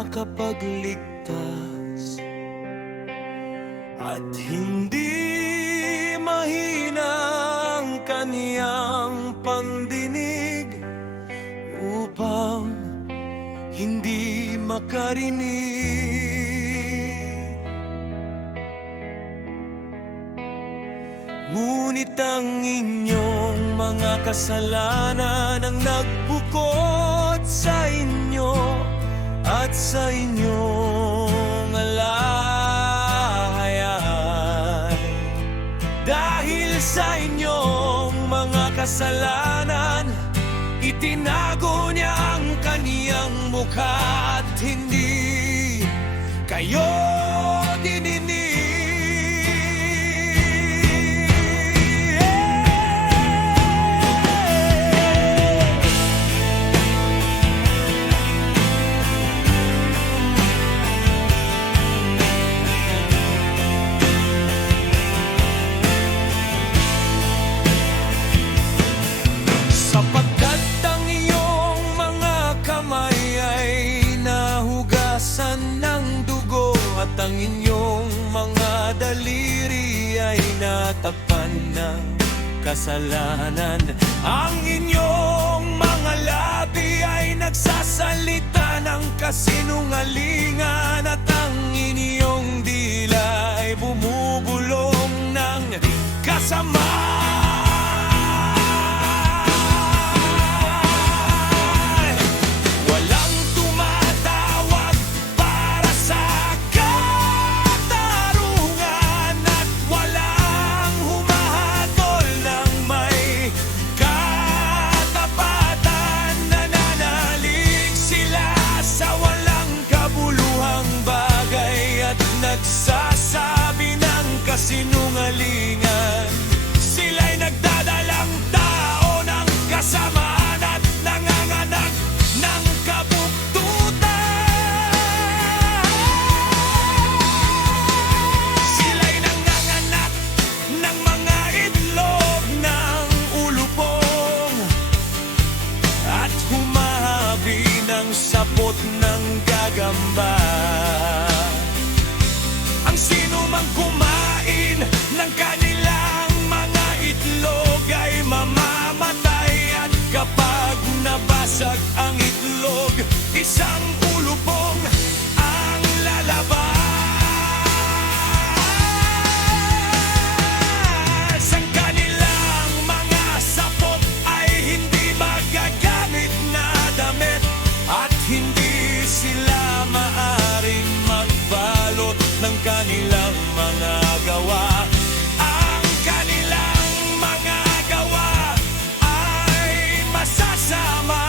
makapagligtas at hindi mahina ang kaniyang pandinig upang hindi makarinig. Ngunit ang inyong mga kasalanan ang nagbukod sa inyo at sa inyong alahayay. Dahil sa inyong mga kasalanan, itinago niya ang kaniyang mukha at hindi kayo dininig. Sapagkat ang iyong mga kamay ay nahugasan ng dugo at ang inyong mga daliri ay natakpan ng kasalanan. Ang inyong mga labi ay nagsasalita ng kasinungalingan at ang inyong dila ay bumubulong ng kasamaan. Nagsasabi ng kasinungalingan, sila'y nagdadalang tao ng kasamaan at nanganganak ng kabuktutan. Sila'y nanganganak ng mga itlog ng ulupong at humahabi ng sapot ng gagamba. Ang sino mang kumain ng kanilang mga itlog ay mamamatay. At kapag nabasag ang itlog, isang ulupong ang lalabas. Ang kanilang mga sapot ay hindi magagamit na damit at hindi sila maaring magbalot ng kanilang mga gawa. Ang kanilang mga gawa ay masasama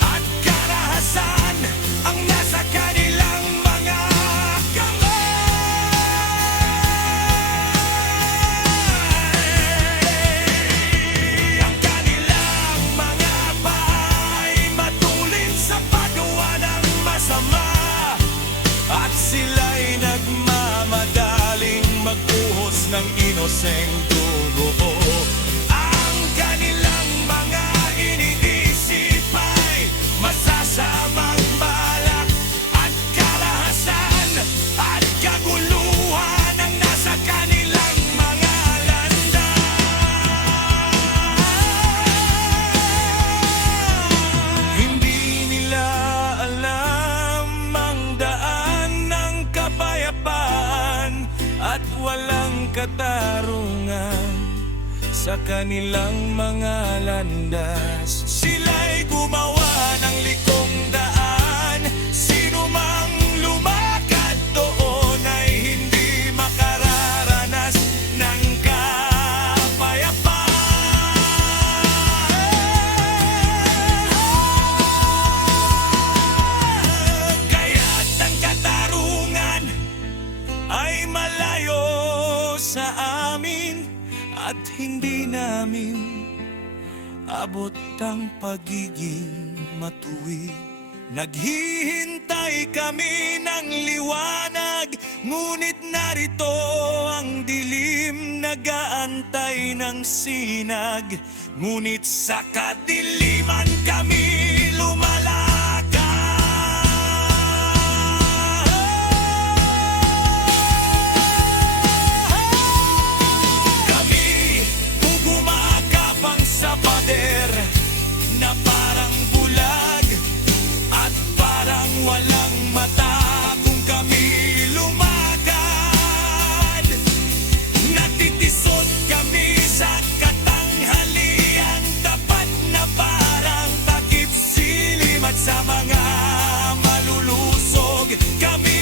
at karahasan ang nasa kanilang mga kamay. Ang kanilang mga bahay matulin sa paggawa ng masama at sila'y nagmamadaling magbuhos ng inoseng dugo. Ang kanilang mga iniisip ay masasamang balak at karahasan at kaguluhan ang nasa kanilang mga landas. Hindi nila alam ang daan ng kapayapaan at walang katarungan sa kanilang mga landas. Sila'y gumawa ng likong daan, sino mang lumakad doon ay hindi makararanas ng kapayapaan. Kaya't ang katarungan ay malayo sa amin at hindi namin abot ang pagiging matuwid. Naghihintay kami ng liwanag, ngunit narito ang dilim, nag-aantay ng sinag. Ngunit sa kadiliman kami lumalakad. sa mga malulusog. Kami